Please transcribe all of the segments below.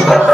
Hey!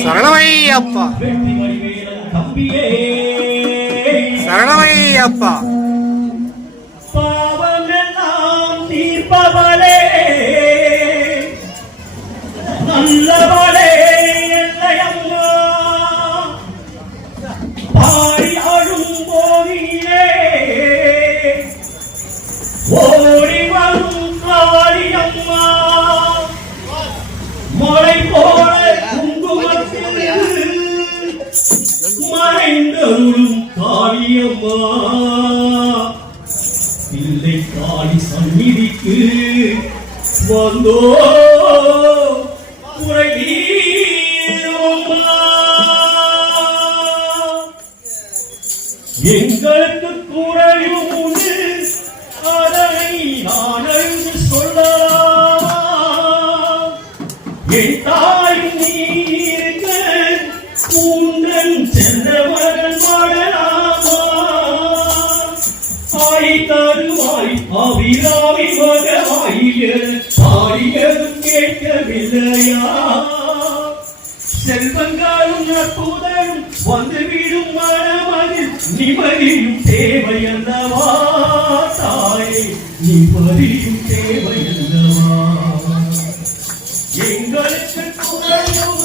சரணமையப்பா சரணமையப்பா. பாவமெல்லாம் தீர்ப்பவளே நல்லவளே எல்லையம்மா பாடி அழும் போதிலே ஓடி வரும் காளியம்மா மழை போல குங்குமத்தில் மறைந்தருளும் காளியம்மா பிள்ளை காளி சந்நிதிக்கு வந்தோ குறை தீருமம்மா. எங்களுக்கு குறையும் உண்டு அதனை நான் அழுது சொல்லலாமா என் தாய் நீங்க உங்கள் சென்ற மகன் வாழலாமா ஆய் தருவாய் அவிராவி மகவாய பாடியதும் கேட்கவில்லையா செல்வங்களும் நற்புதலும் வந்துவிடும் மனமதில் நிம்மதியும் தேவையல்லவா தாயே நிம்மதியும் தேவையல்லவா எங்களுக்கு குறையும்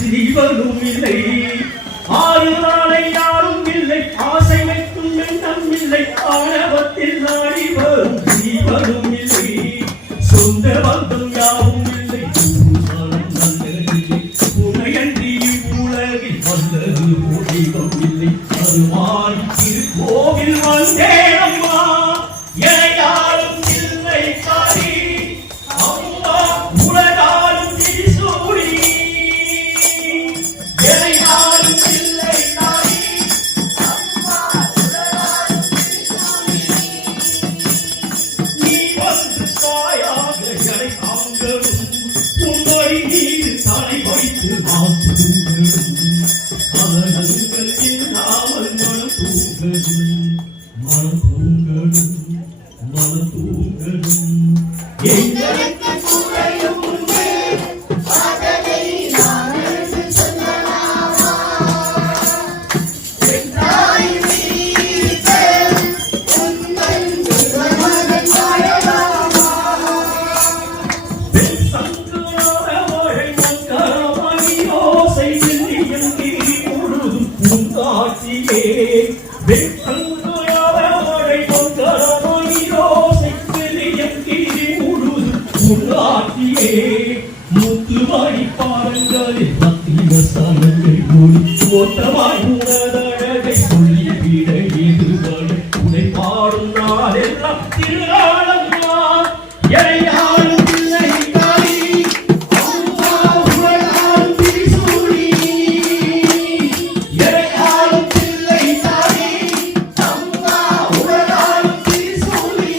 ஜீவனும் இல்லை ஆறுநாளை யாரும் இல்லை ஆசை வைக்கும் எண்ணம் இல்லை ஆணவத்தில் நாடி வரும் ஜீவனும் இல்லை சொந்த பந்தம் யாவும் இல்லை உனையன்றி உலகில் வந்தது தெய்வம் இல்லை அது மாறி திருக்கோவில் வந்தேனம்மா என யாரும் இல்லை காரி அம்மா உலகாலும் திரிசூடி முத்துவாடி பாருங்களில் பக்திவசானங்கள் கூடி ஓட்டமாய் உணதழகை சொல்லி விட எதிர்வாடு உடை பாடும் நாளெல்லாம் திருநாளம்மா எனையாளும் பிள்ளை காளி அம்மா உலகாலும் திரிசூடி எனையாளும் பிள்ளை காளி அம்மா உலகாலும் திரிசூடி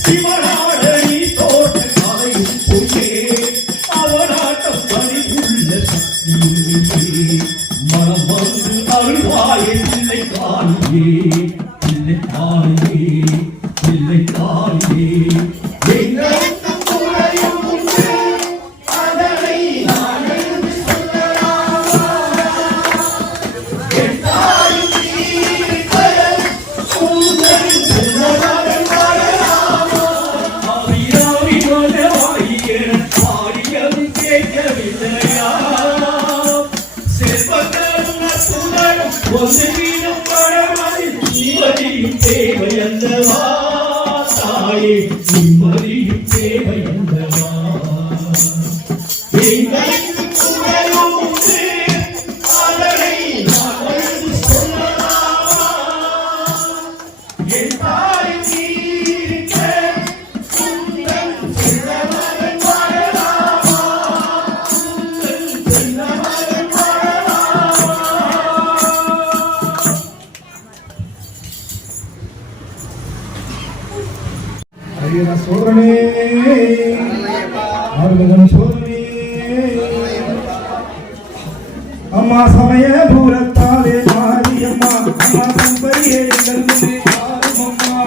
சிவனாடனி தோட்ட கலையும் பொய்யே அவனாட்டம் பறிவுள்ள சக்தியுள்ளே மனம் வந்து அருள்வாய பிள்ளை காளியே பிள்ளை காளியே பிள்ளை காளியே எங்களுக்கு குறையும் உண்டு அதனை நான் எழுதி சொல்லலாமா என் தாயும் தீர்ப்பல் உங்கள் செல்வமகன் வாழலாமா அவிராவி மகவாயியர் பாடியதும் கேட்கவில்லையா செல்வங்களும் நற்புதலும் ஒன்று வீடும் பழமதில் சோழனே ஆறுமுகம் சோழனே அம்மா சமய பூரத்தாலே மாரியம்மா அம்மா சம்பரியே கல்வி ஆறுமம்மா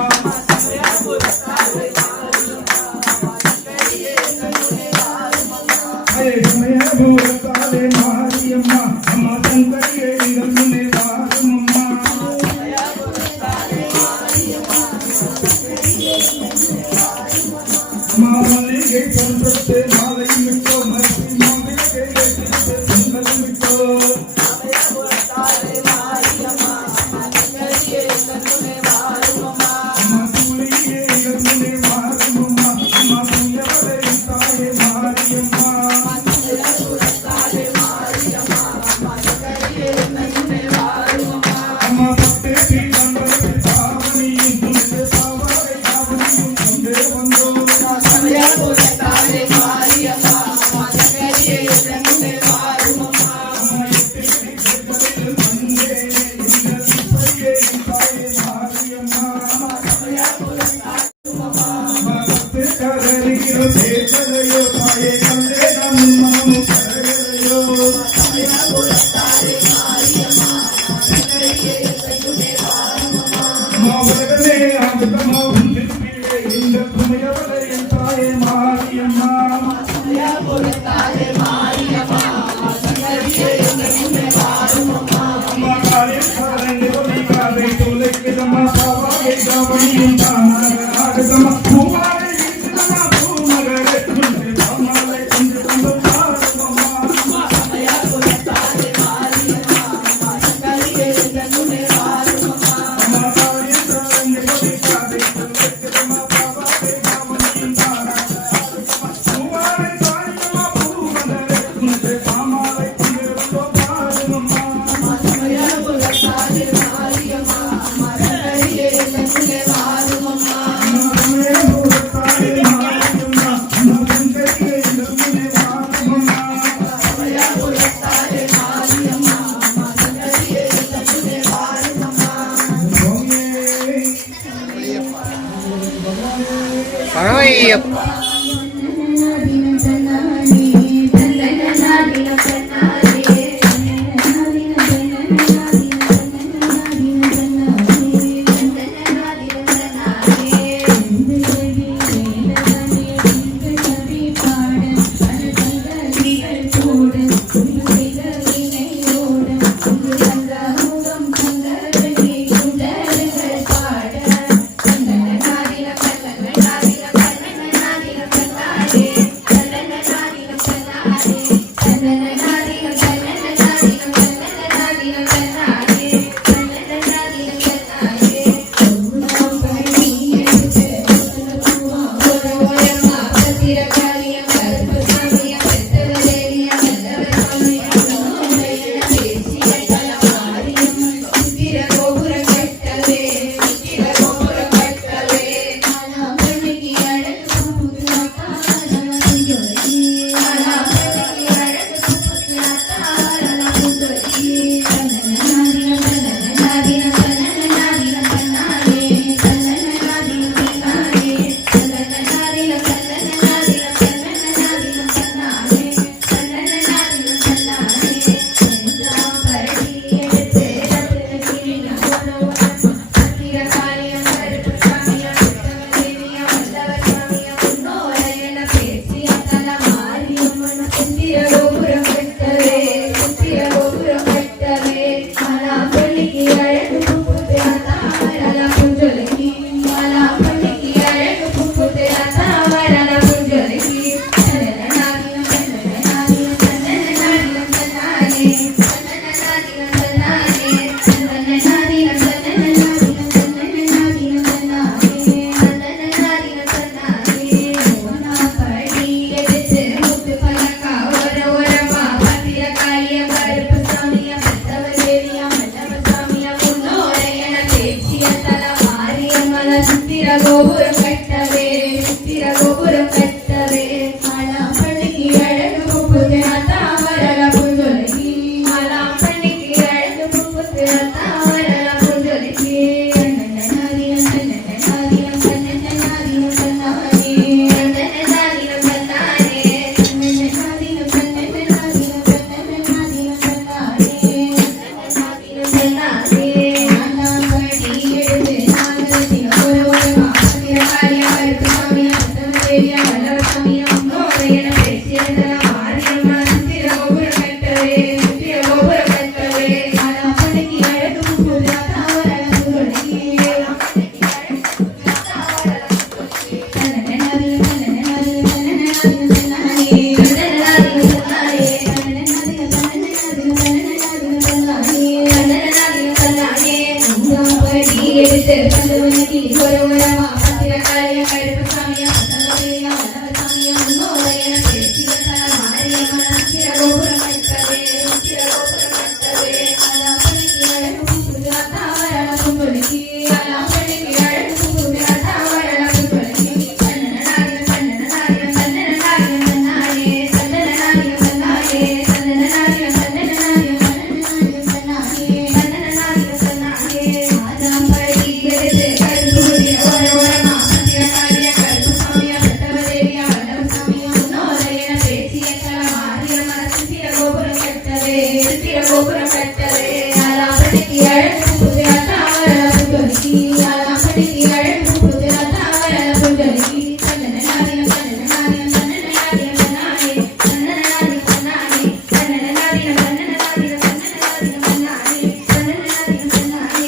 சமய பூரத்தாலே மாரியம்மா அம்மா சம்பரியே கல்வி ஆறுமம்மா மாமல்லிகை பண்பட்டு மாலை மிட்டோ மசி மாமல்லிகை பொங்கல் மிட்டோ அம்மா சூழியே கண்ணுனே மாரியம்மா அம்மா புண்ணியவளை தாயே மாரியம்மா அம்மா பட்டே தீரம்பரத்து தாவணியும் புனித பாவாடை தாவணியும் கொண்டே வந்தோ சரணையப்பா எடுத்து பந்தவனுக்கு ஒரு உரமா பத்திர காரிய கருப்பு சாமியா பந்தவரையா வல்லவ சாமியா முன்னோரையன பேசிய மாரியம்மன் சிறகோபுரம் கட்டவே அலாப்பணிக்கு அழகும் புதுரா தாவரணம் தொழுகி அலாப்பணிக்கு அழகும் புதுரா தாவரணம் தொழுகி சந்தனநாய சந்தனநாய சந்தனநாய சந்தனாயே சந்தனநாய சந்தனாயே சந்தனநாய சந்தனநாய சந்தனநாய சந்தனாயே சந்தனநாய ஆதாம் படி எடுத்து கருப்புடைய ஓரமா பத்திரகாரிய கருப்பு சாமியா பத்தவதேவியா வல்லவ சாமியா முன்னோரையன பேசிய மாரியம்மன் சிறகோபுரம் கட்டவே அலாப்பணிக்கு அழகும் புதுரா தாவரணம் தொழுகி அலாப்பணிக்கு அழகும் புதுரா தாவரணம் தொழுகி சந்தனநாய சந்தனநாய சந்தனநாய சந்தனாயே சந்தனநாய சந்தனாயே சந்தனநாய சந்தனநாய சந்தனநாய சந்தனாயே சந்தனநாய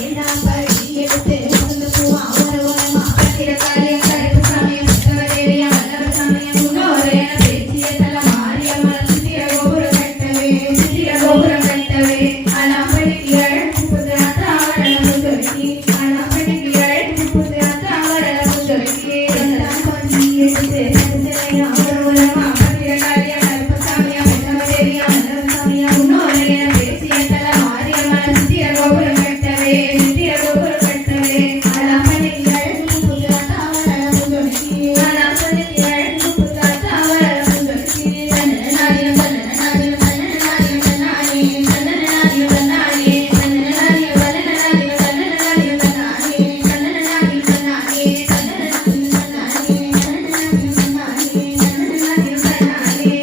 ஏழாம் படி எடுத்து முகந்து பூவா ஓரமா பத்திரகாரிய கருப்பு சாமியா பத்தவதேவியா வல்லவ சாமியா முன்னோரையன பேசிய மாரியம்மன் சிறகோபுரம் கட்டவே அலாப்பணிக்கு அழகும் புதுரா தாவரணம் தொழுகி அலாப்பணிக்கு அழகும் புதுரா தாவரணம் தொழுகி எல்லாம் படி எடுத்து சந்தனையா ஓரமா பத்திரகாரிய கருப்பு சாமியா பத்தவதேவியா வல்லவ சாமியா முன்னோரையன பேசிய மாரியம்மன் சிறகோபுரம் கட்டவே அலாப்பணிக்கு அழகும் புதுரா தாவரணம் தொழுகி அலாப்பணிக்கு அழகும் புதுரா தாவரணம் தொழுகி சந்தனநாய சந்தனநாய சந்தனநாய சந்தனாயே சந்தனநாய சந்தனாயே சந்தனநாய வல்லநாய சந்தனநாய சந்தனாயே சந்தனநாய சந்தனாயே சந்தனநாய சந்தனாயே சந்தனநாய சந்தனாயே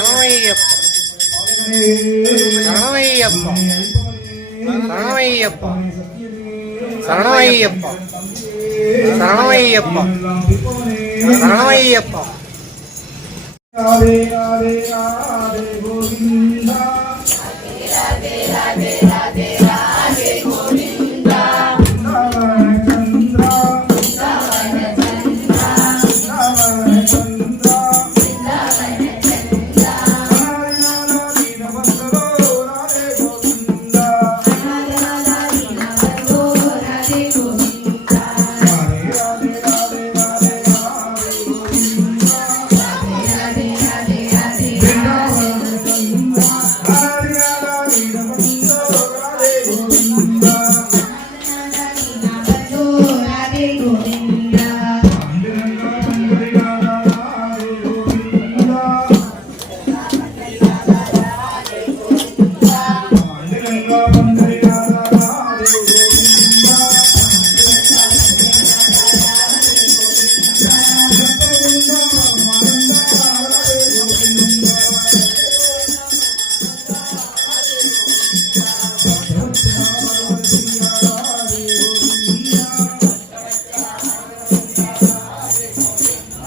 சரணமையப்பா சரணமையப்பா சரணமையப்பா சரணமையப்பா சரணமையப்பா ராதே ராதே ராதே கோவிந்தா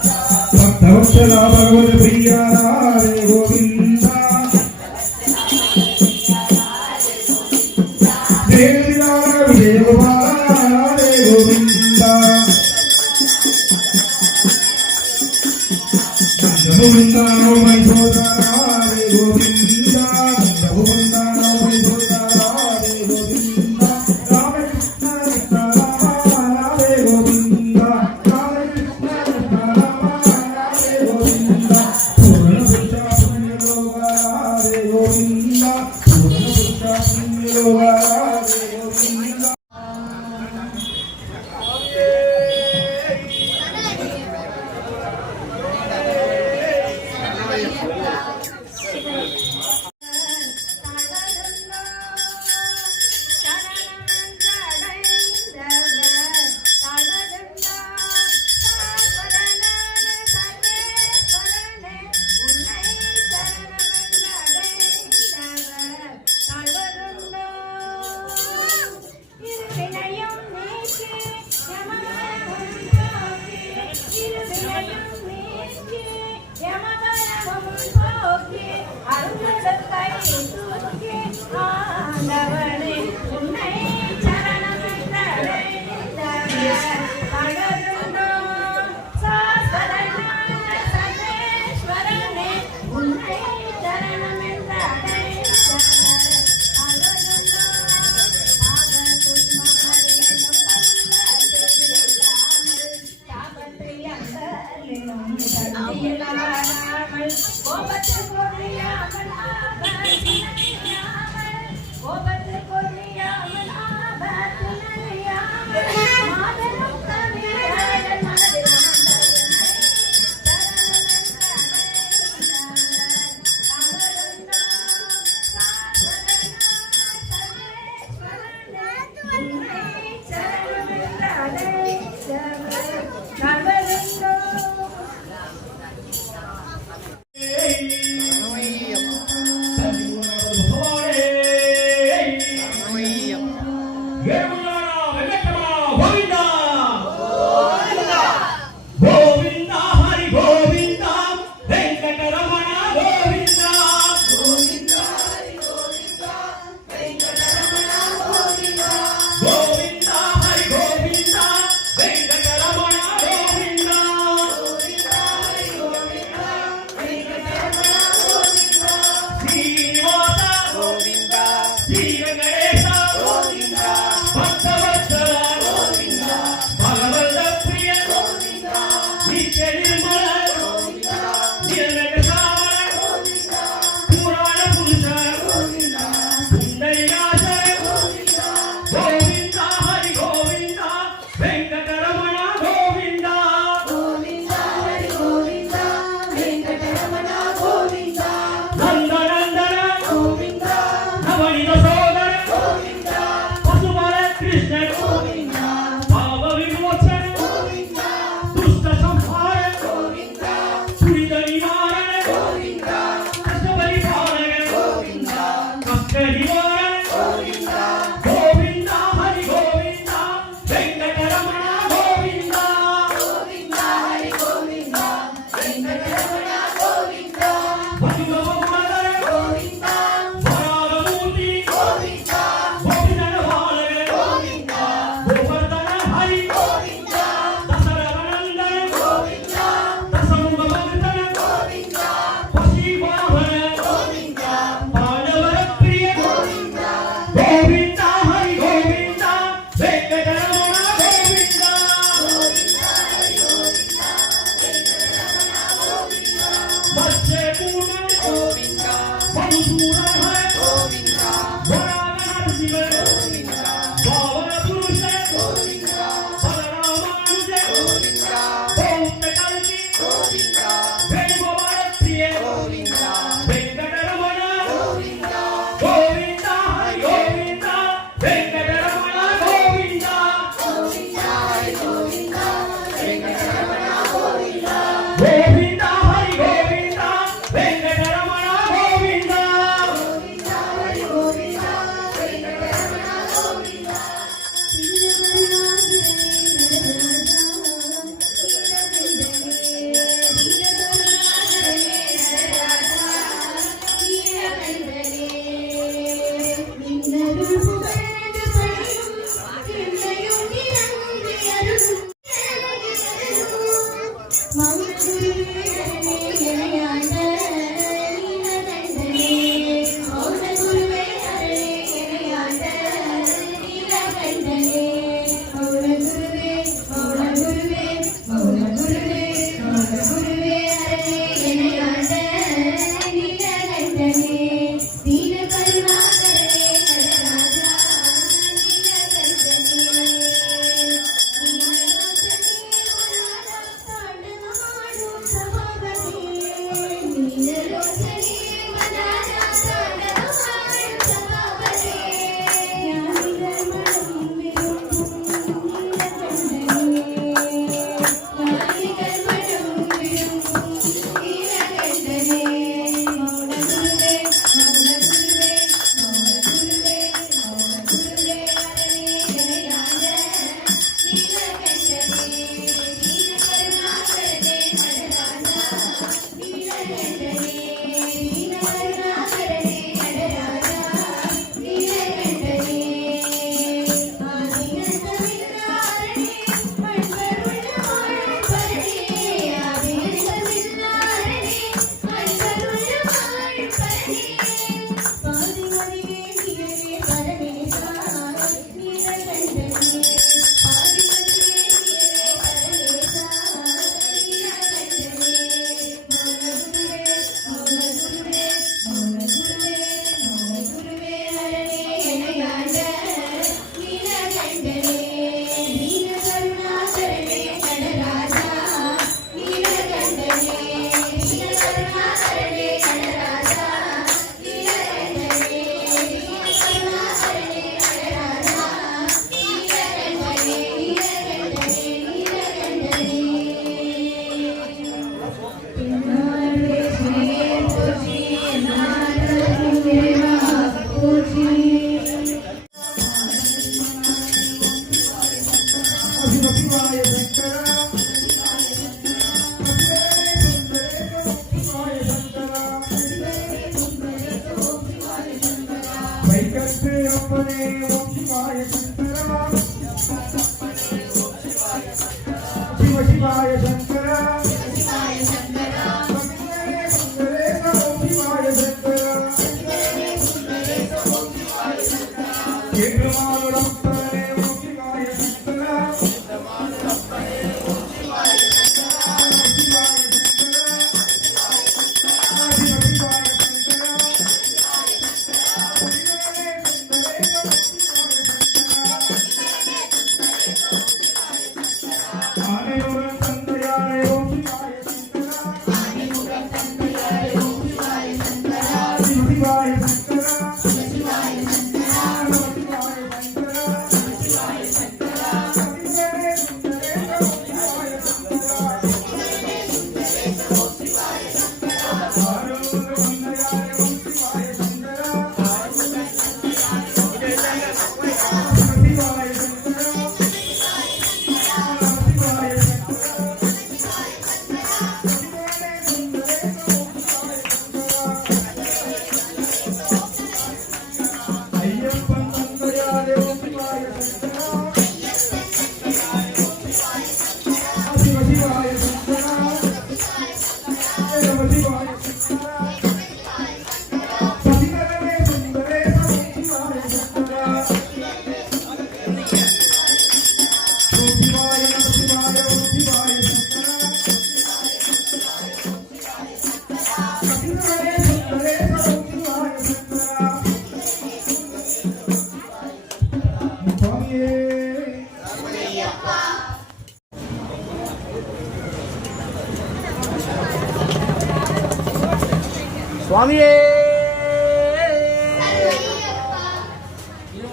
भक्तवत्सला भगवत प्रिया राधे गोविंदा देव राधे गोविंदा गोविंदा मै सोदा राधे गोविंदा गोविंदा मै सोदा राधे गोविंदा राम कृष्ण राधे गोविंदा राम कृष्ण राधे गोविंदा पूर्ण पुरुषा पुण्य लोक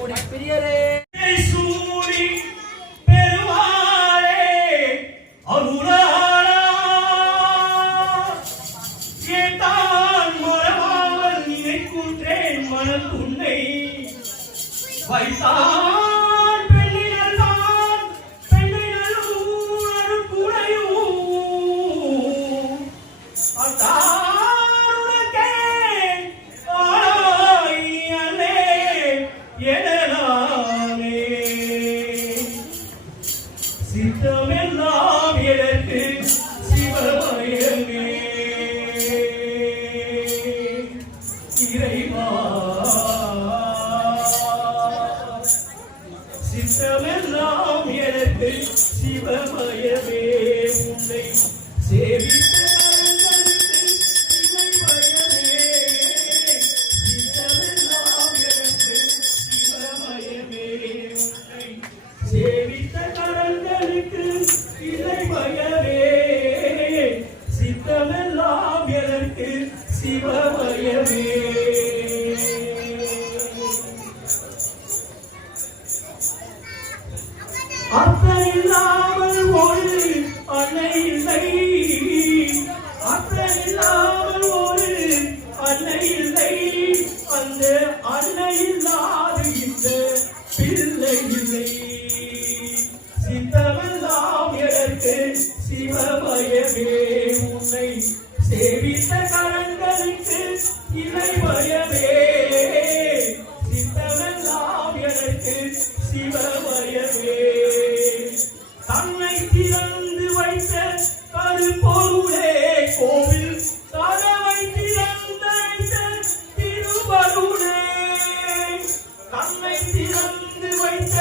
சூடி பிரியரே சூடி பெருமாளே அருளாளா ஏதான் மரமாவல் நினைக்குன்றேன் மனத்துன்னை வைத்தான் பெண்ணை நல்வான் பெண்ணை நல்லூர் அருட்குடையும் அத்தாருடக்கே ஆளாயியலே எனலானே சித்தமெல்லாம் எனக்கு சிவமயமே இறைவா சித்தமெல்லாம் எனக்கு சிவமயமே உன்னை சேவித்த கரங்களுக்கு இறைமயமே சித்தமெல்லாம் எனக்கு சிவமயமே உன்னை சேவித்த கரங்களுக்கு இறைமயமே சித்தமெல்லாம் எனக்கு சிவமயமே அத்தனில்லாமல் ஒரு அன்னை இல்லை அத்தனில்லாமல் ஒரு அன்னை இல்லை அந்த அன்னை இல்லாத இந்த பிள்ளை இல்லை சித்தமெல்லாம் எனக்கு சிவமயமே உன்னை சேவித்த கரங்களுக்கு இறைமயமே சித்தமெல்லாம் எனக்கு சிவமயமே தன்னை திறந்து வைத்த கருப்பொருளே கோவில் கதவை திறந்த திருவருளே தன்னை திறந்து வைத்த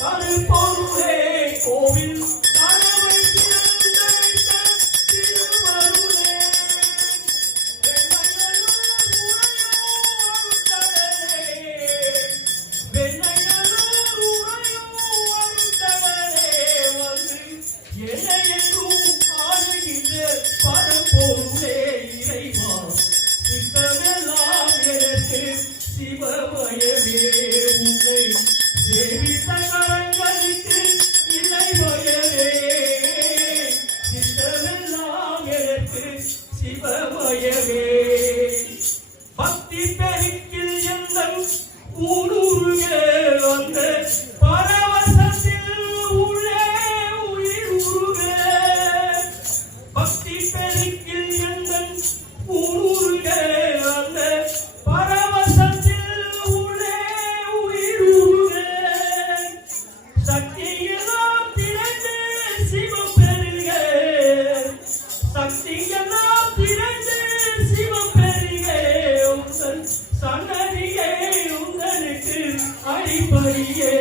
கருப்பொருளே கோவில் கதவை திறந்த திருவருளே பரம்பொருளே இறைவா சித்தமெல்லாம் எனக்கு சிவமயமே உன்னை சேவித்த கரங்களுக்கு இறைமயமே சித்தமெல்லாம் எனக்கு சிவமயமே பக்தி பெருக்கில் எந்தன் ஊடுருக வந்த பரவசத்தில் உள்ளே உயிர் உருக பக்தி பெருக்கில் எந்தன் ஊடுருக வந்த பரவசத்தில் உள்ளே உயிர் உருக சக்தியெல்லாம் திறந்து சிவம் பெருக சக்தியெல்லாம் திறந்து சிவம் பெருக உங்கள் சன்னதியே உங்களுக்கு அடிப்படியே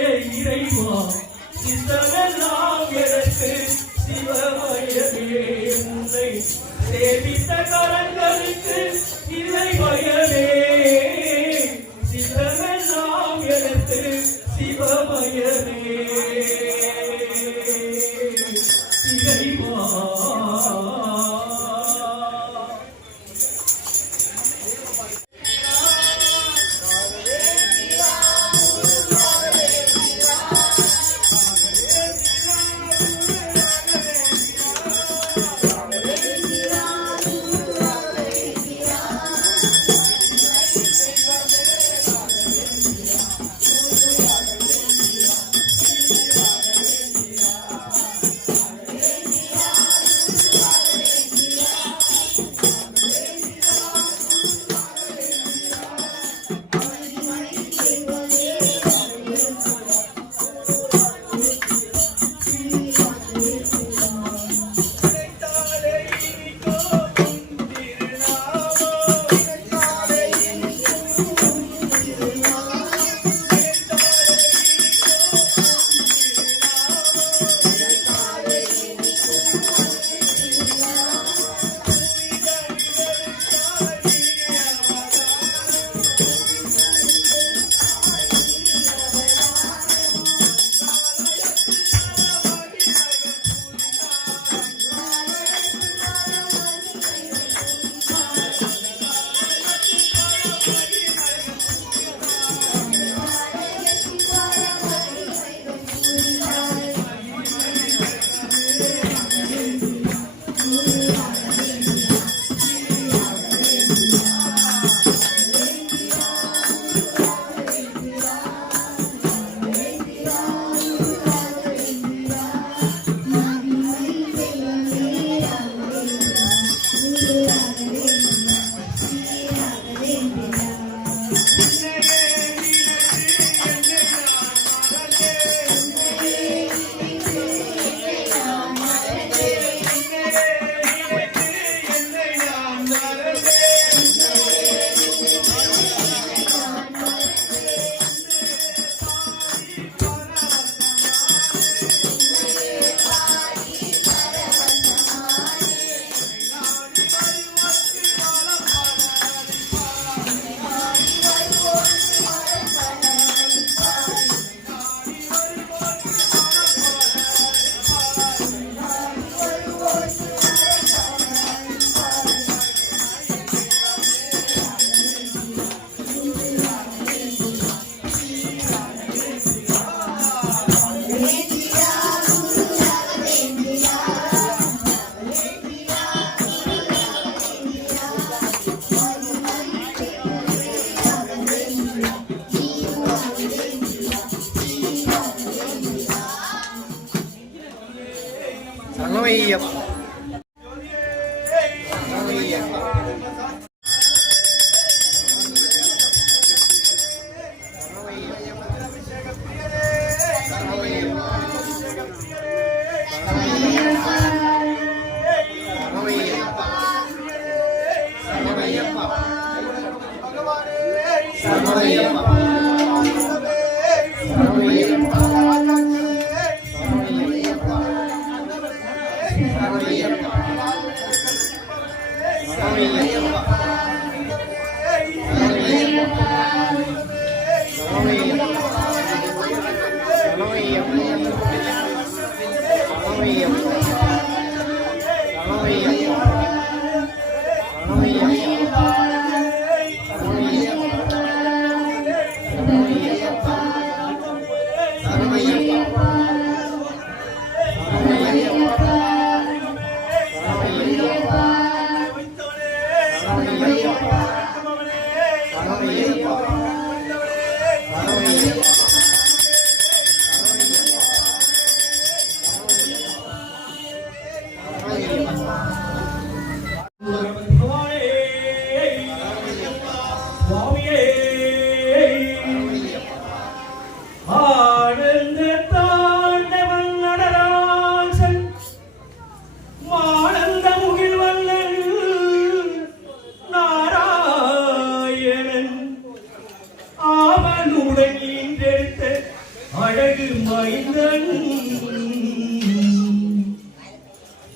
சரணமையப்பா.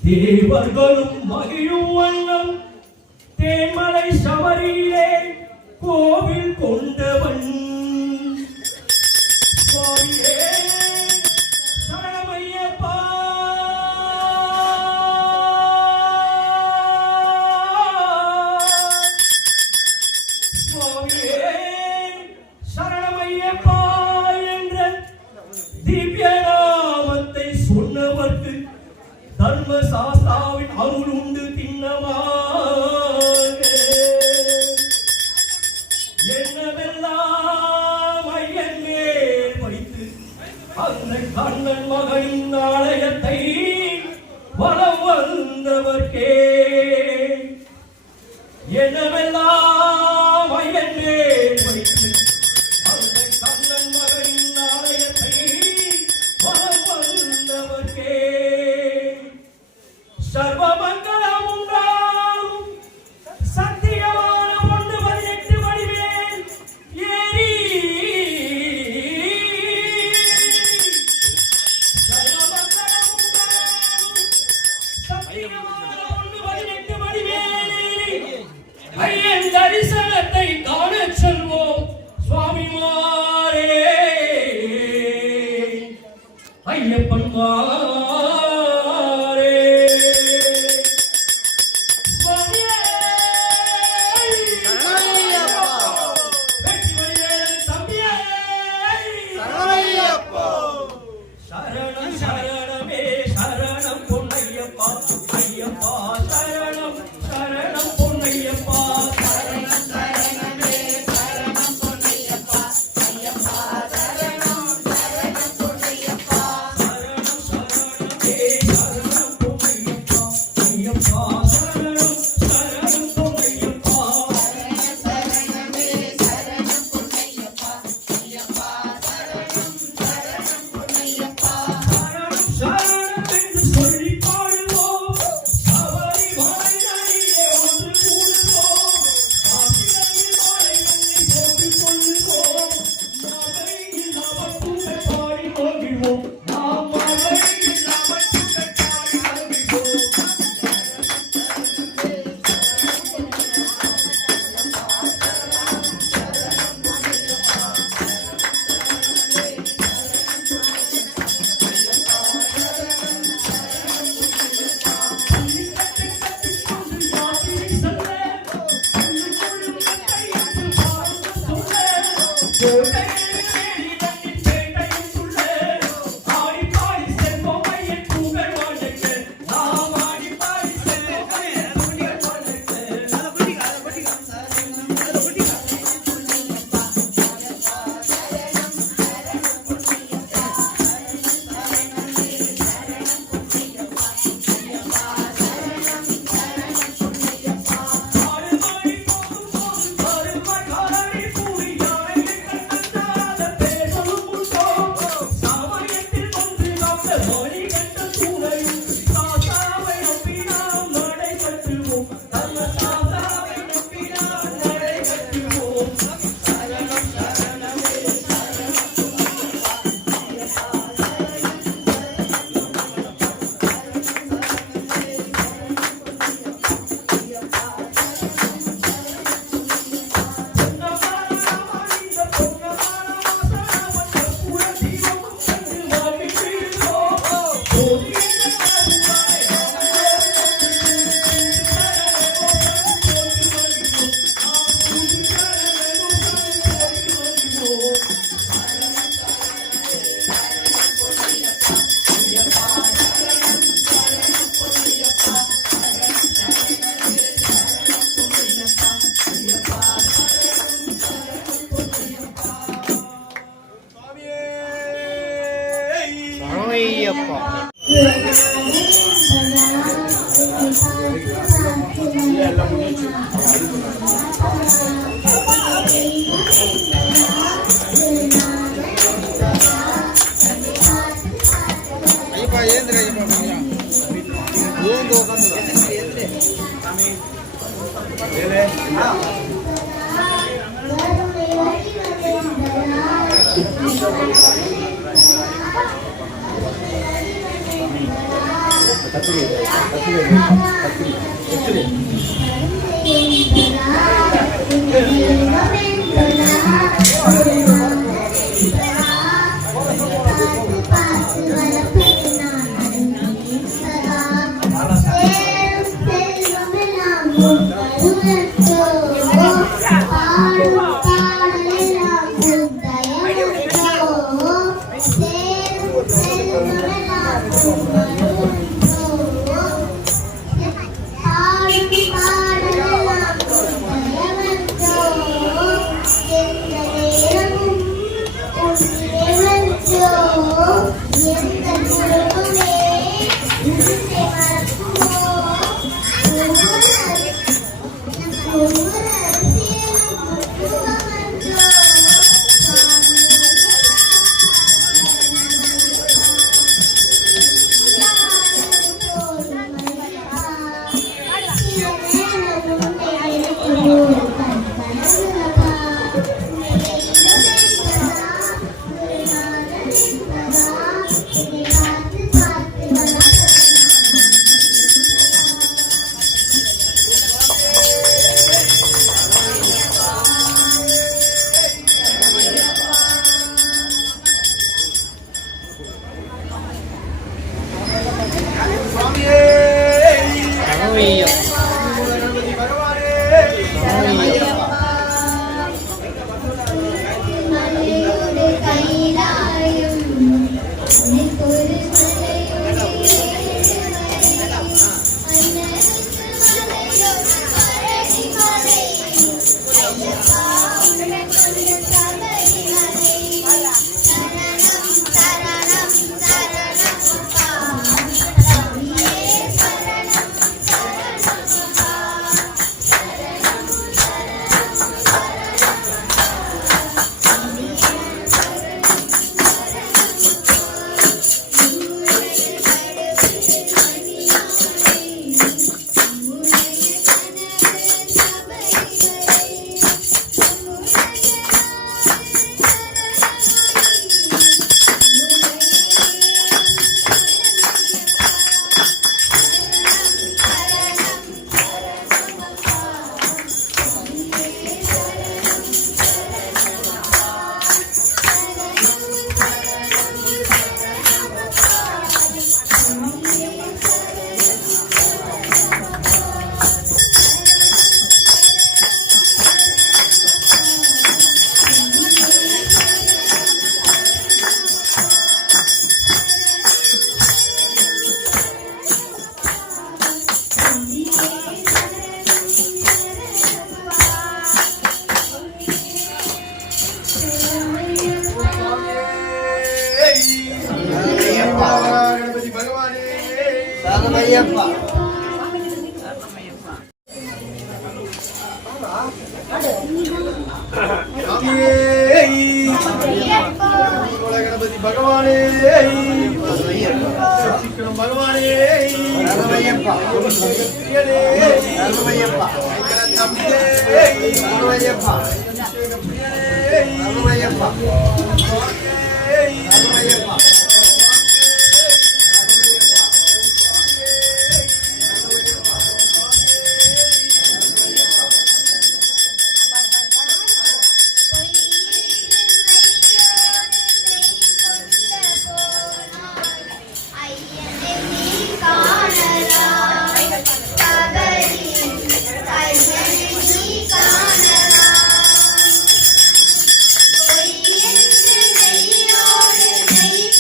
தேவர்களும் மகிழும் வண்ணம் தேன்மலை சபரியிலே கோவில் கொண்டவன் சுவாமியே சரணமையப்பா. சுவாமியே சரணமையப்பா என்ற திவ்ய நாமத்தை சொன்னவர்க்கு தர்ம சாஸ்தாவின் அருள் உண்டு திண்ணமாக. என்னவெல்லாம் ஐயன் மேல் வைத்து அந்த கண்ணன் மகனின் ஆலயத்தை வலம் வந்தவர்க்கே என்னவெல்லாம் ஐயன் மேல் வைத்து அந்த கண்ணன் மகனின் ஆலயத்தை வலம் வந்தவர்க்கே சர்வமங்கலம் உண்டாகும் சத்தியமான ஒன்று 18 வடிவேல் ஏறி சர்வமங்கலம் உண்டாகும் சத்தியமான ஒன்று 18 வடிவேல் ஏறி ஐயன் தரிசனத்தை காணச் செல்வோம் சுவாமிமாரே. ஐயப்பன் गणपति भगवाने भगवाने Thank you.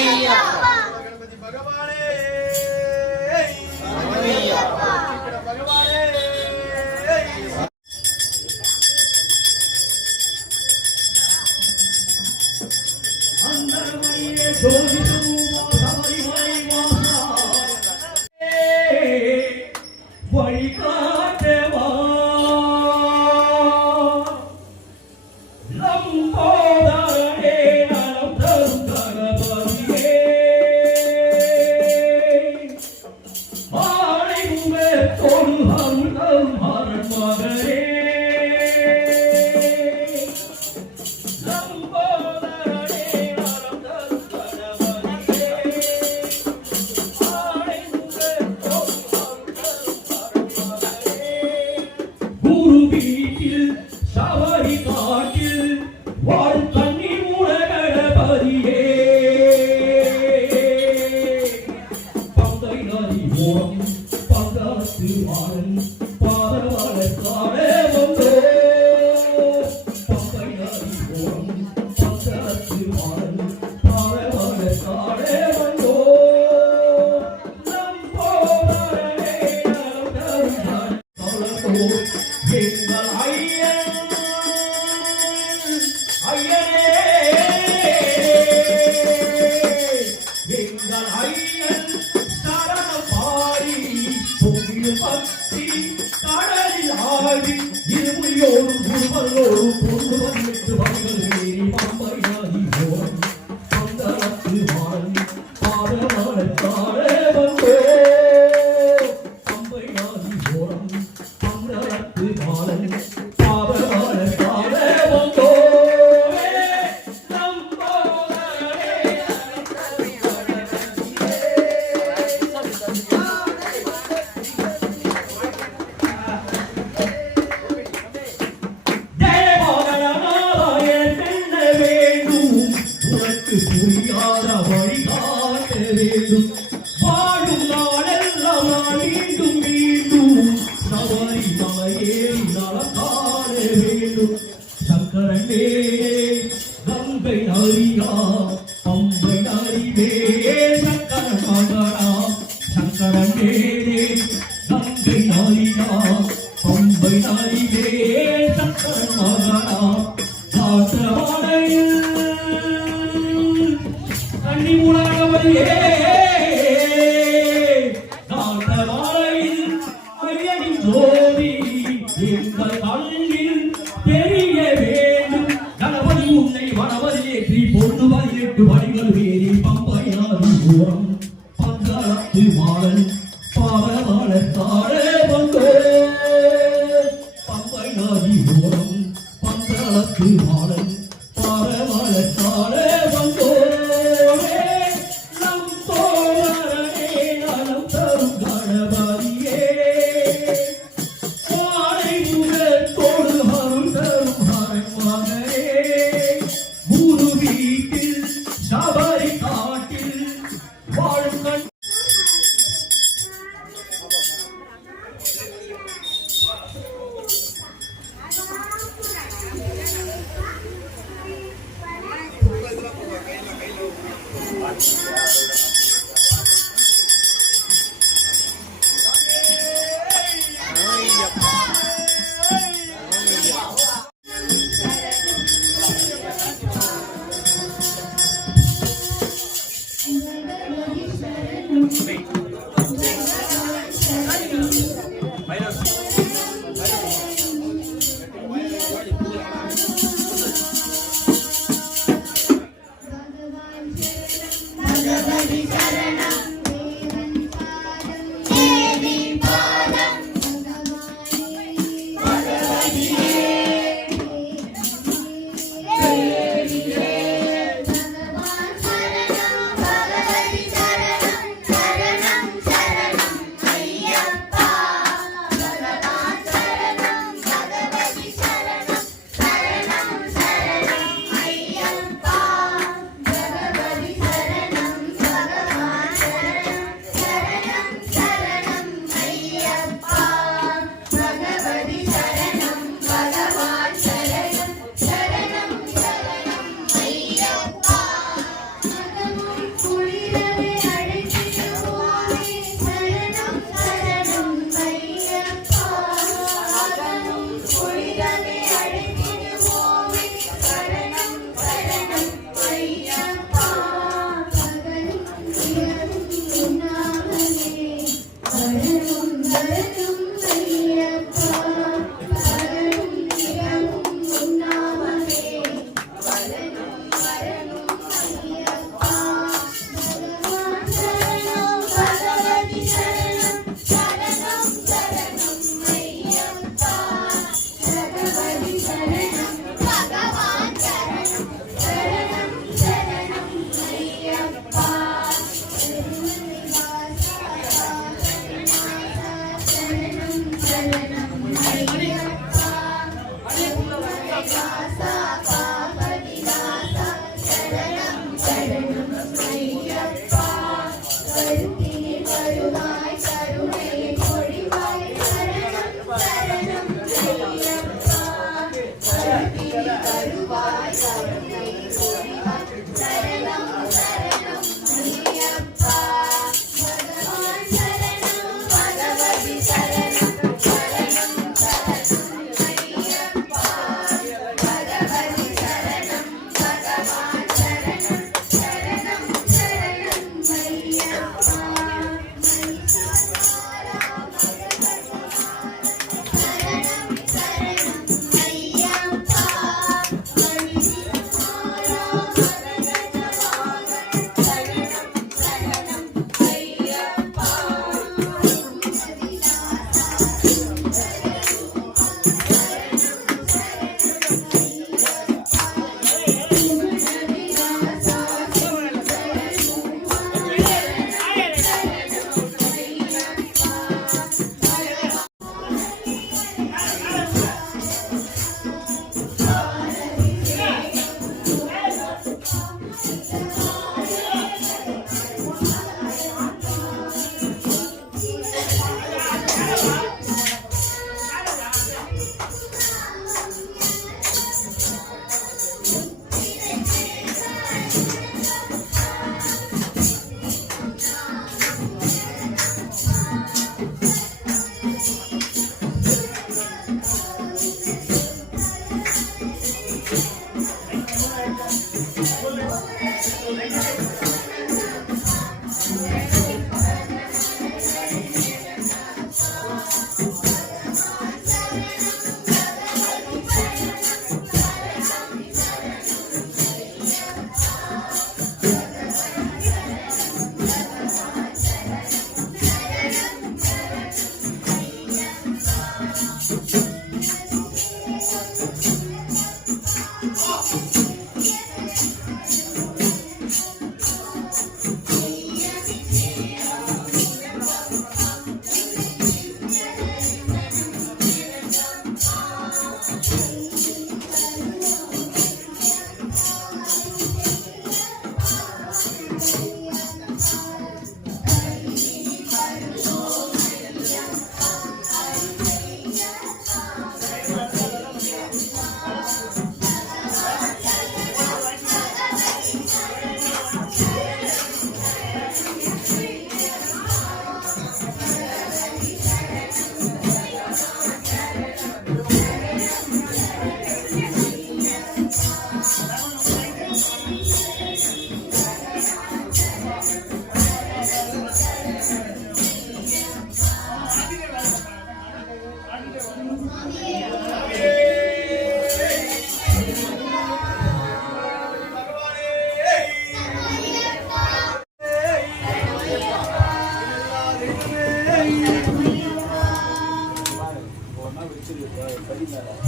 गणपति भगवाने भगवाने அந்தர்மணியே ஜோதிசுமோ சபரிமலை வாசா வழிகாட்டவா லம்போதரனே நலம் தரும் கணபதியே ஆனை முகே தோடு அருள் தரும் அருள் மகனே குரு வீட்டில் சபரி காட்டில் வாழும் கண்ணீர் மூல கணபதியே பங்கை நதி ஓரம் பங்காத்து வாழன் பாதவளக்காரே வந்தோ பங்கை நதி ஓரம் பங்காத்து வாழன் பாதவளக்காரே வந்தோ நம்போதரனே நலம் தரும் எங்கள் ஐயன் ஐயனே எங்கள் ஐயன் சரணம் பாடி பொங்கிடும் பக்தி கடலில் ஆடி இருமுடியோடு குருவரோடு பொண்ணு வந்து வங்கள் ஏறி பம்பை நதி ஓரம் பந்தளத்து வாழி பாதவளத்தாரே வந்தோ பம்பை நதி ஓரம் பந்தளத்து வாழன் பாதவளத்தாரே வந்தோ புரியாத வழிகாட்ட வேண்டும் வாழும் நாளெல்லாம் நான் மீண்டும் மீண்டும் சபரி மலையேறி நலம் காண வேண்டும் சங்கரனே கங்கை நரியா பம்பை நரிவே சங்கர மகனா சங்கரனே கங்கை நரியா பம்பை நரிவே சங்கர மகனா காற்றவாடையில் கண்ணி மூலகவதியே நாட்டவாளையில் ஐயனின் ஜோதி எங்கள் கண்ணில் பெரிய வேண்டும் கணபதி உன்னை வனவதி ஏற்றி பொண்ணு 18 வடிகள் வேறி பம்பை நதி ஓரம் பந்தளத்து மாலன் பாதவளத்தாரே வந்தோ பம்பை நதி ஓரம் பந்தளத்து மாலன் பாதவளத்தாரே வந்தோ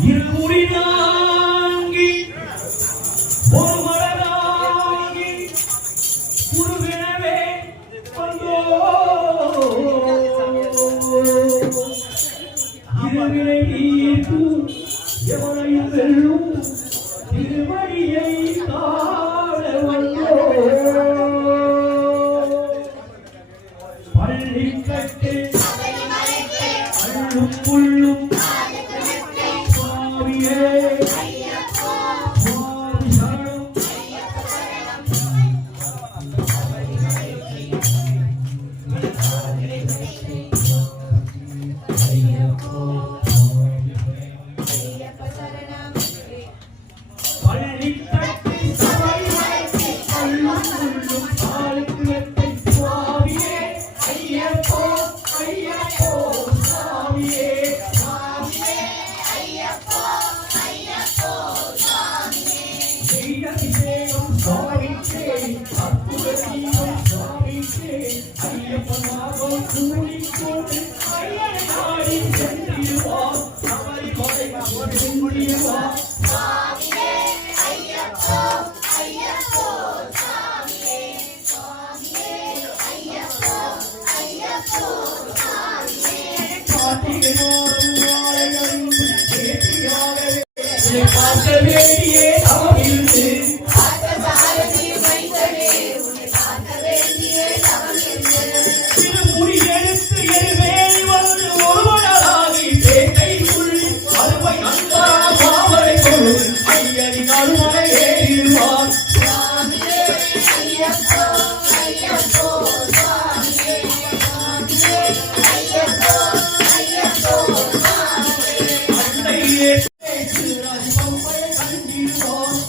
இருமுடி தாங்கி ஒரு மலராகி குருவினவே வந்தோ இருவினை நீர்த்து எவனையும் வெல்லும் திருவடியை காண வந்தோ பள்ளிக்கட்டு அள்ளும் புள்ளும் திருமுடி எடுத்து அன்னையே ராஜபம்பை கண்டிடுவோம்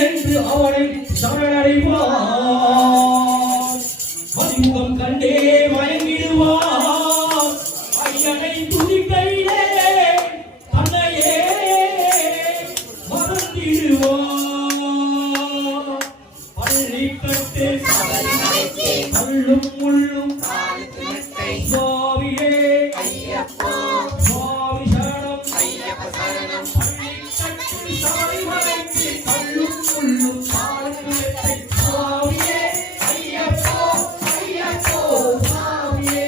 என்று அவனை சரணடைவார் மதிமுகம் கண்டே மயங்கிடுவார் ஐயனை துதிக்கையிலே தன்னையே மறந்திடுவார் பள்ளி கட்டு கல்லும் முள்ளும் சுவாமியே சுவாமி சரணம் பள்ளி கட்டு சாமி மறைத்து கல்லும் முள்ளும் சாலக்கிழத்தை சுவாமியே ஐயப்போ ஐயப்போ சுவாமியே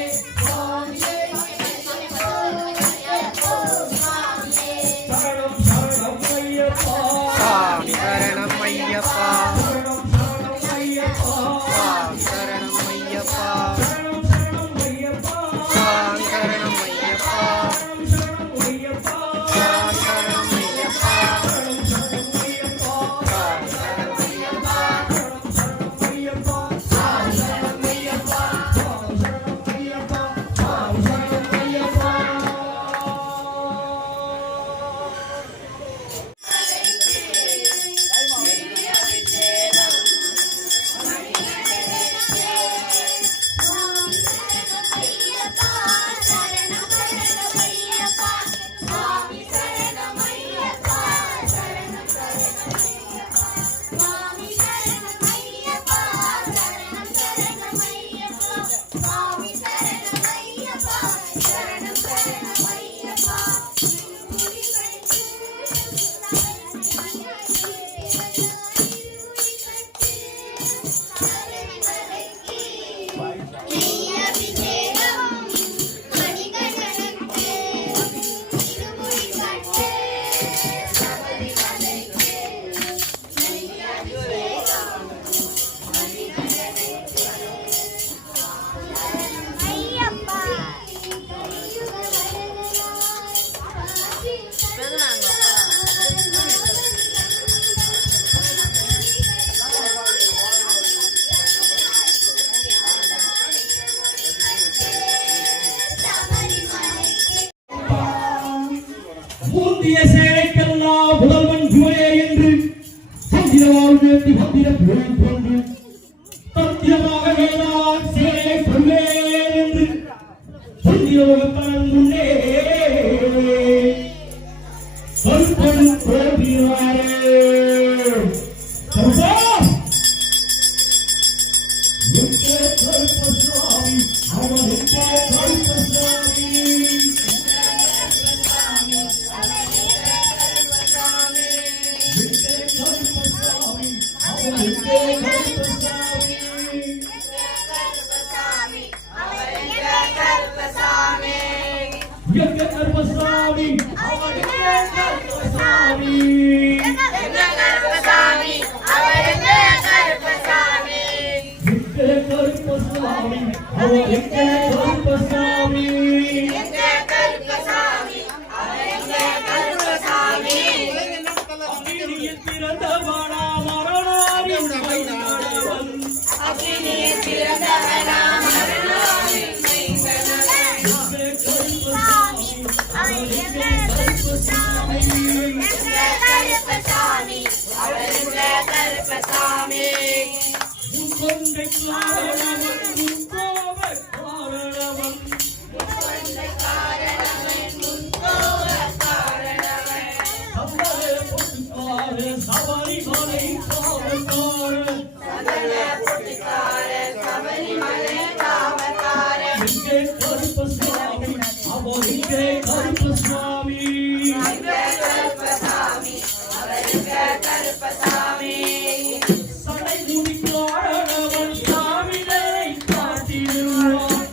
சரணம் சரணம் ஐயப்பா சாமி சரணம் ஐயப்பா சரணம் சரணம் ஐயப்பா சரணம் ஐயப்பா சரணம் சரணம் ஐயப்பா சாமி சரணம் ஐயப்பா சரணம் சரணம் ஐயப்பா சாமி சரணம் ஐயப்பா சரணம் சரணம் ஐயப்பா சரணம் ஐயப்பா சரணம் சரணம் ஐயப்பா சரணம் ஐயப்பா சரணம் ஐயப்பா சரணம் ஐயப்பா முந்திய சேனைக்கெல்லாம் புதல்வன் சிவனே என்று சந்திரவாள் நேர்த்தி வந்திர பொருள் கொண்டு தந்திரமாக வேளாண் சேனை கொள்வேன் என்று சந்திரமுகத்தன் முன்னே கருப்பன் தோன்றினாரே கருப்பசாமி அவன் கருப்பசாமி இங்கே கருப்பசாமி அவர் இங்கே கருப்பசாமி சடை முடிக்காரனவன் சாமிகளை காட்டிடுவான்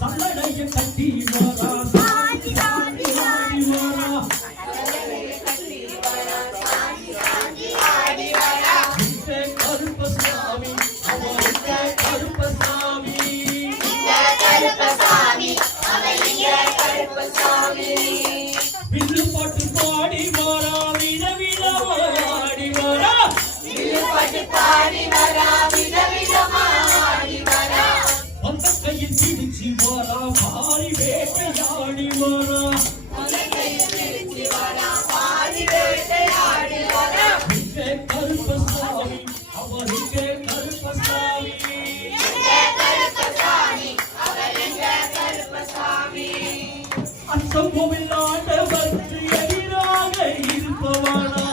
சல்லடையை கட்டி வரா சாமி சாமி வரா இங்கே கருப்பசாமி அவர் இங்கே கருப்பசாமி வில்லு பாட்டு பாடி வரா விதவிதமாடி வரா அந்த கையில் பிடிச்சி வரா பாரி வேட்டையாடி வரா இங்கே கருப்பசாமி அவர் இங்கே கருப்பசாமி அச்சம்பொமில்லாண்டவர்க்கு எதிராக இருப்பவனா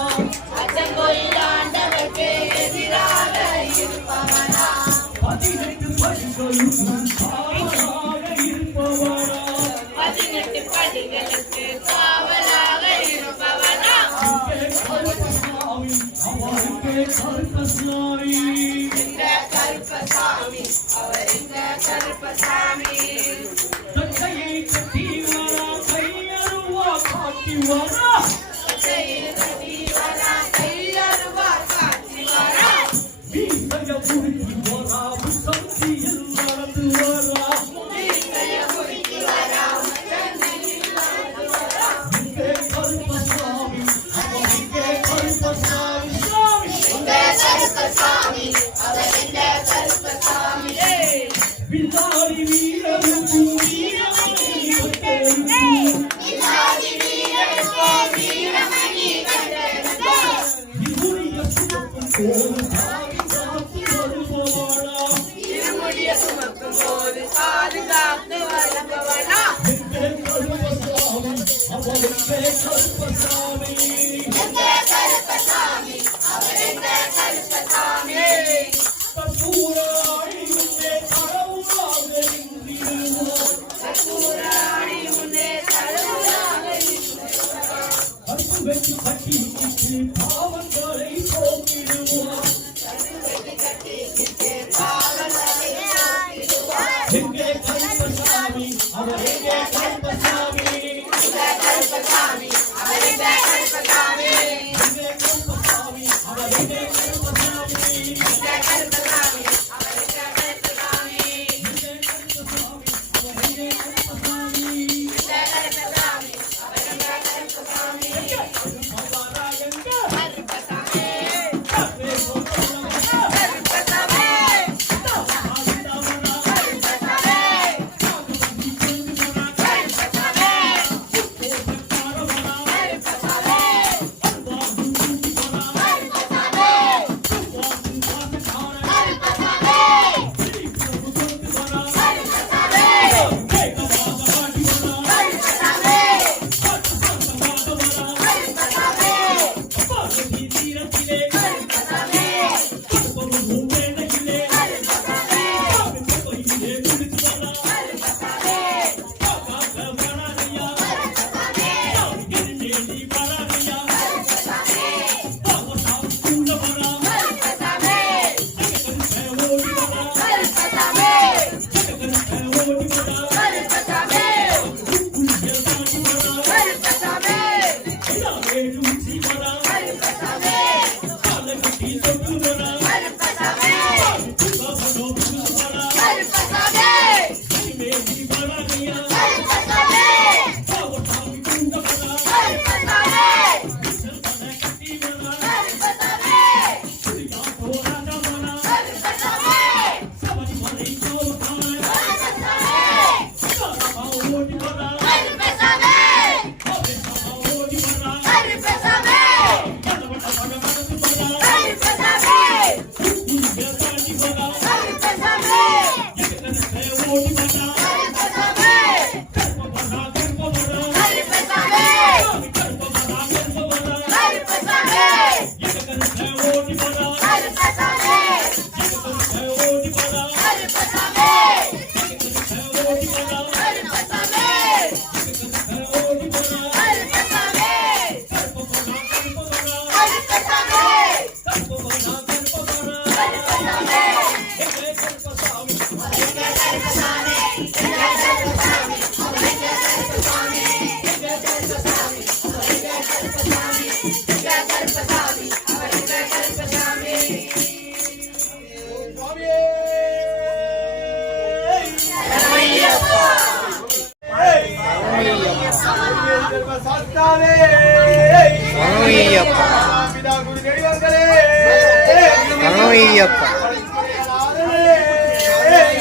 பதினெட்டு படிகளுக்கும் காவலாக இருப்பவனா இங்கே கருப்பசாமி அவர் இங்கே கருப்பசாமி தச்சையை கட்டி வரா கையருவா காட்டி வரா வீசைய முறுக்கி வரா சந்தியில் நடந்து வரா இங்கே கருப்பசாமி அவர் இங்கே கருப்பசாமி சாமி வில்லாரி வீரருக்கு வீரமணி இருமுடிய சுமக்கும் போது சாமி காத்து வருபவனா இங்கே கருப்பசாமி அவர் இங்கே கருப்பசாமி கற்பூராணி முன்னே கடவுளாக நின்றிடுவார் கற்பு வெட்டி கட்டி விட்டு பாவங்களை போக்கிடுவார் எங்கே கருப்பசாமி அவர் எங்கே கருப்பசாமி எங்கே கருப்பசாமி அவர் எங்கே கருப்பசாமி எங்கே கருப்பசாமி அவர் எங்கே கருப்பசாமி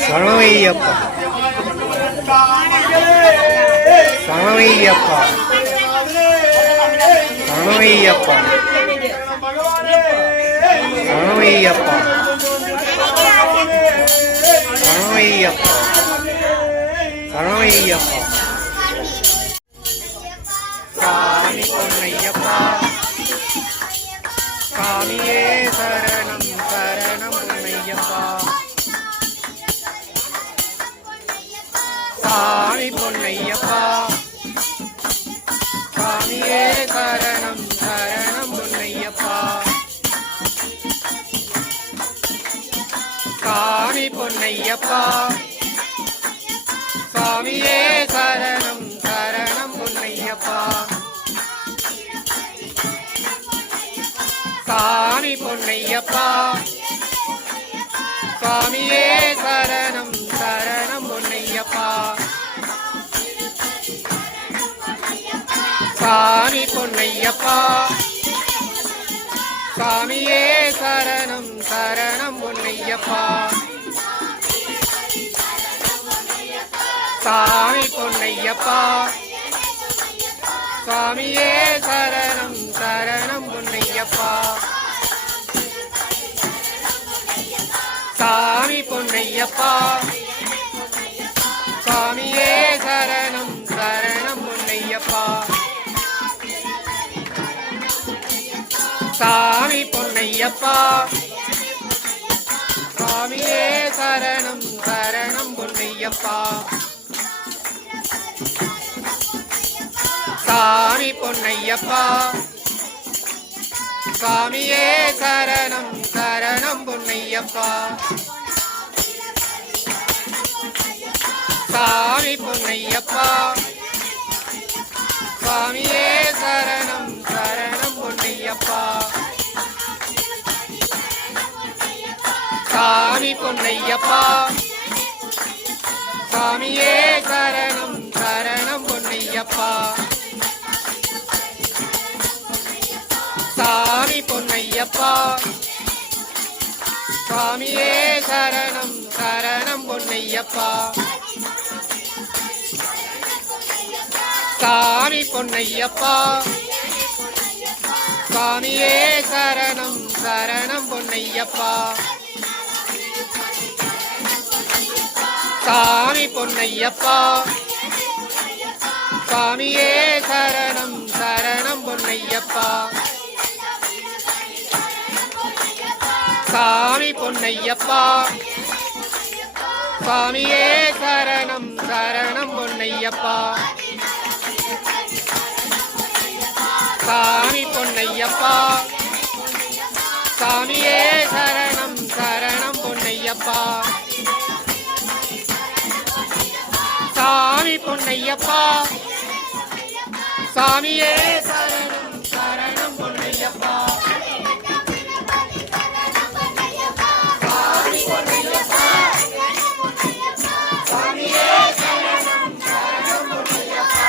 சரணமையப்பா சரணமையப்பா சரணமையப்பா சரணமையப்பா சரணமையப்பா சரணமையப்பா சரணமையப்பா சாமி பொன்னையப்பா சாமியே சரணம் சரணம் பொன்னையப்பா சாமி பொன்னையப்பா சாமியே சரணம் சரணம் பொன்னையப்பா சாமி பொன்னையப்பா சாமியே சரணம் சரணம் பொன்னையப்பா சாமி பொன்னையப்பா சாமியே சரணம் சரணம் பொன்னையப்பா சாமி பொன்னையப்பா சாமியே சரணம் சரணம் பொன்னையப்பா சாமி பொன்னையப்பா சாமியே சரணம் சரணம் பொன்னையப்பா சாமி பொன்னையப்பா சாமியே சரணம் சரணம் பொன்னையப்பா சாமி பொன்னையப்பா சாமியே சரணம் சரணம் பொன்னையப்பா சாமி பொன்னையப்பா சாமியே சரணம் சரணம் பொன்னையப்பா சாமி பொன்னையப்பா சாமியே சரணம் சரணம் பொன்னையப்பா சாமி பொன்னையப்பா சாமியே சரணம் சரணம் பொன்னையப்பா சாமி பொன்னையப்பா சாமியே சரணம் சரணம் பொன்னையப்பா சாமி பொன்னையப்பா சாமியே சரணம் சரணம் பொன்னையப்பா சாமி பொன்னையப்பா சாமியே சரணம் சரணம் பொன்னையப்பா சாமி பொன்னையப்பா சாமியே சரணம் சரணம் பொன்னையப்பா சாமி பொன்னையப்பா சாமியே சரணம் சரணம் பொன்னையப்பா சாமி பொன்னையப்பா சாமியே சரணம் சரணம் பொன்னையப்பா சாமி பொன்னையப்பா சாமியே சரணம் சரணம் பொன்னையப்பா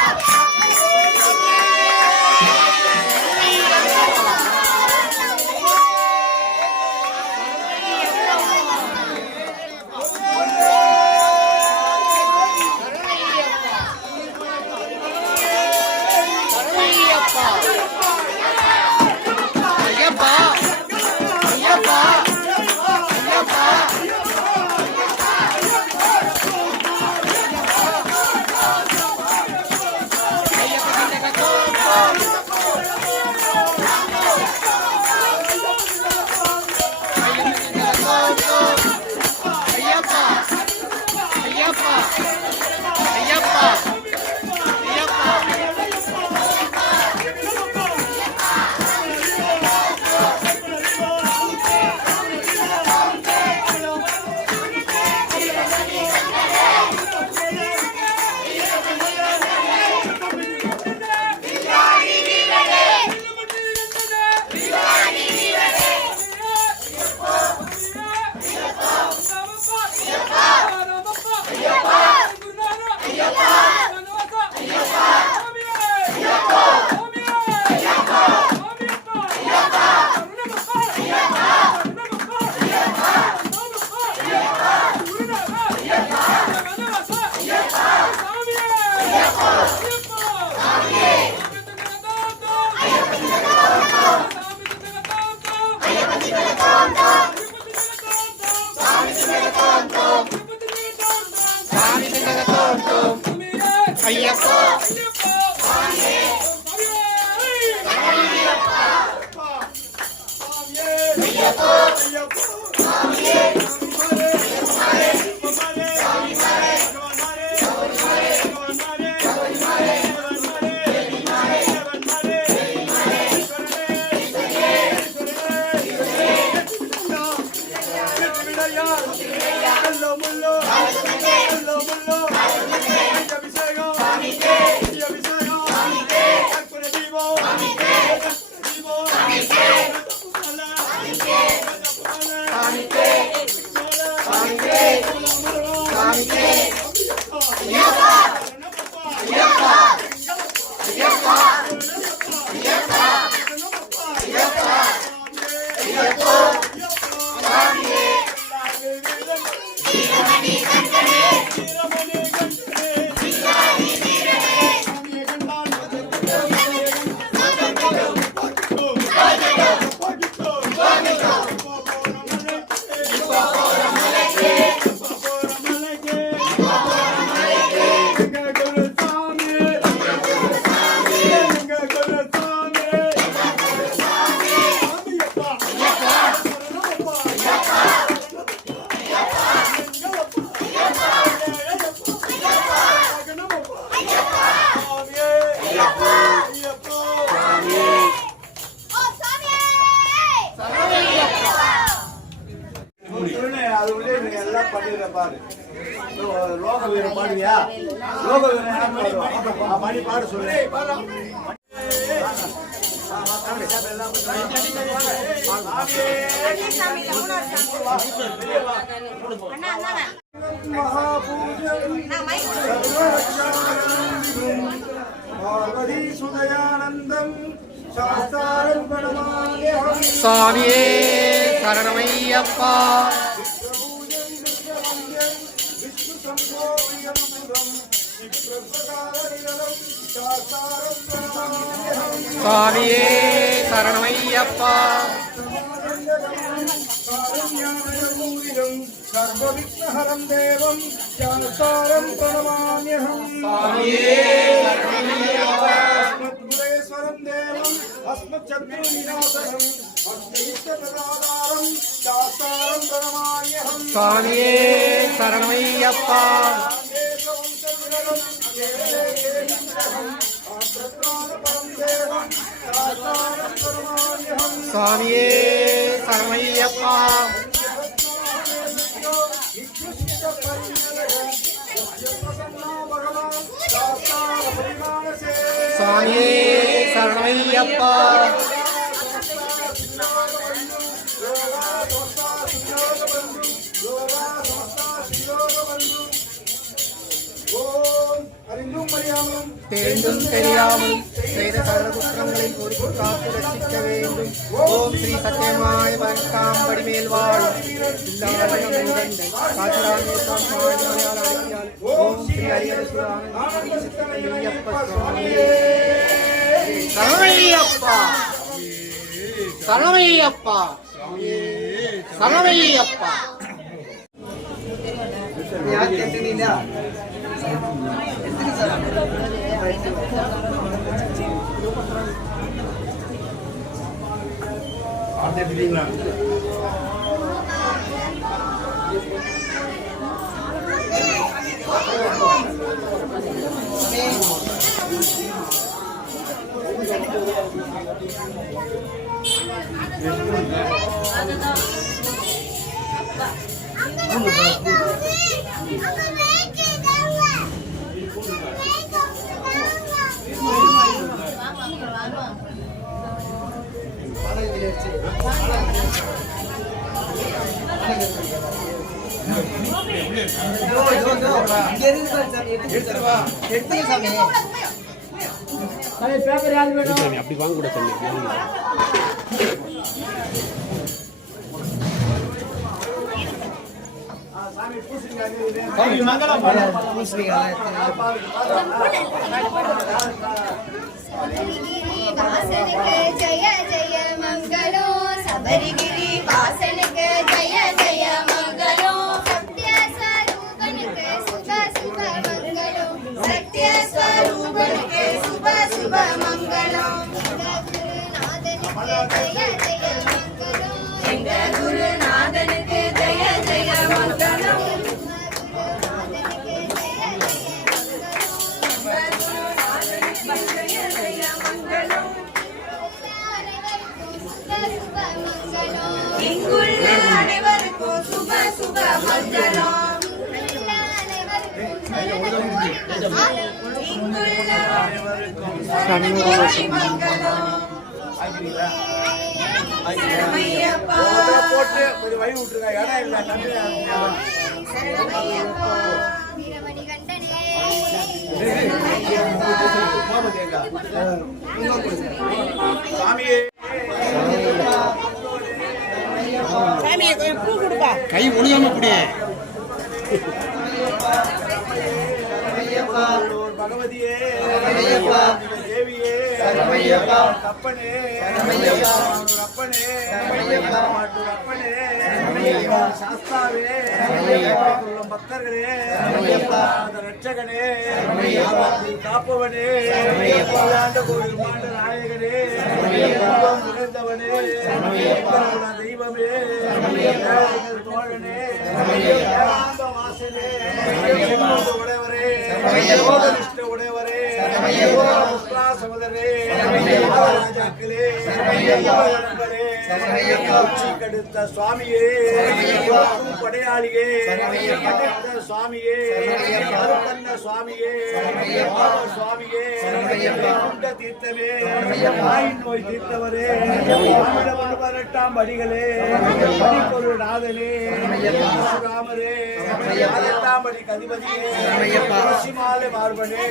சரணமையப்பா முத்தையா எல்லோ முல்லோ எல்லோ முல்லோ அபிஷேகம் அபிஷேகம் கற்பூர தீபம் தீபம் லோக வீரன் பாடுவியா? லோக வீரன் யார் பாடுவா? மணி பாடு சொல்லு. பார்வதி சுதயானந்தம் சாஸ்தாரம் பரமாயஹம் சுவாமியே சரணமையப்பா சுவாமியே சரணமையப்பா சர்வவிக்னஹரம் தேவம் சாஸ்தாரம் பிரணமாம்யஹம் சுவாமியே சரணமையப்பா அஸ்மத்குலேஸ்வரம் தேவம் அஸ்மச்சத்ருவிநாசனம் அஸ்மயுக்தபிரதாதாரம் சாஸ்தாரம் பிரணமாம்யஹம் சுவாமியே சரணமையப்பா சுவாமியே சரணமையப்பா சுவாமியே சரணமையப்பா தெரிந்தும் தெரியாமல் செய்த சகல குற்றங்களை பொறுப்பு காத்து ரசிக்க வேண்டும். ஓம் ஸ்ரீ சத்தியமாய பதினெட்டாம் படிமேல் வாழும் ஓம் ஸ்ரீ ஹரியப்பா சரணமையப்பா சரணமையப்பா சரணமையப்பா அப்படி வாங்க கூட जय जय मंगलो सबरगिरी वासन के जय जय मंगलो सत्य स्वरूपन के शुभ शुभ मंगलो सत्य स्वरूपन के शुभ शुभ मंगलो गुरुनाथन के जय जय मंगलो इंगुल இங்குள்ள சரணமைய மங்களம் சரணமையப்பா போட்டு கொஞ்சம் வழி விட்டுருங்க இடம் இல்லை சரணமையப்பா வீரமணி கண்டனே சாமியே கை ஒழுங்காம குடிய பகவதியே தேவியே கப்பனே அப்பனே அப்பனே சாஸ்தாவே பக்தர்களே ரட்சகனே காப்பவனே கோவில் மாண்ட நாயகனே நிறைந்தவனே தெய்வமே தோழனே வாசனே உடையவரே யோகனிஷ்ட உடையவரே சகோதரே ராஜாக்களே கடுத்த சுவாமியே படையாளியே சுவாமியே சுவாமியே சுவாமியே தீர்த்தமே நோய் தீர்த்தவரே 18 படிகளே படிப்பொருள் நாதனே ராமரே 18 படி கதிபதியே மாலை மார்பனே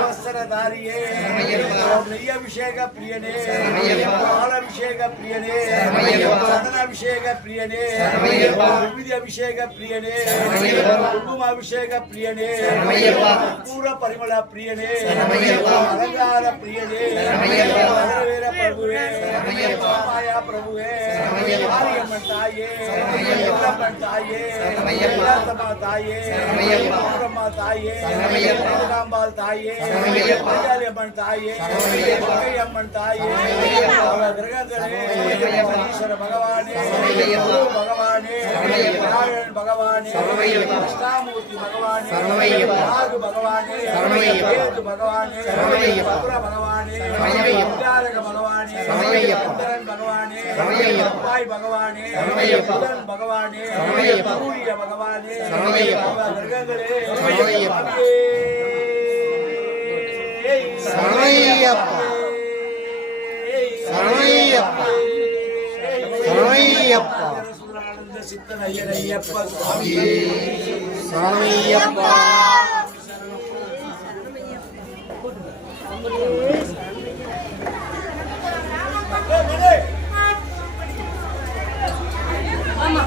வஸ்திரதாரியே நெய்யபிஷேக பிரியனே பாலாபிஷேக பிரியனே சதனாபிஷேக பிரியனே விபூதி அபிஷேக பிரியனே குங்குமாபிஷேக பிரியனே பூர பரிமள பிரியனே அலங்கார பிரியனே வீர பிரபுவே மாயா பிரபுவே மாரியம்மன் தாயே எல்லம்மன் தாயே தாயே பிரம்மா தாயே காம்பாள் தாயே அம்மன் தாயே அம்மன் தாயே கிரகங்களே ஈஸ்வர பகவானே பகவானே நாராயண் பகவானே கிருஷ்ணாமூர்த்தி பகவானே நாகு பகவானே கேது பகவானே பகுர பகவானே வித்யாரக பகவானே சந்திரன் பகவானே அப்பாய் பகவானே புதன் பகவானே சூரிய பகவானே கிரகங்களே சரணையப்பா சரணையப்பா சரணையப்பா சித்தன் ஐயப்பா சுவாமி சரணையப்பா ஆமா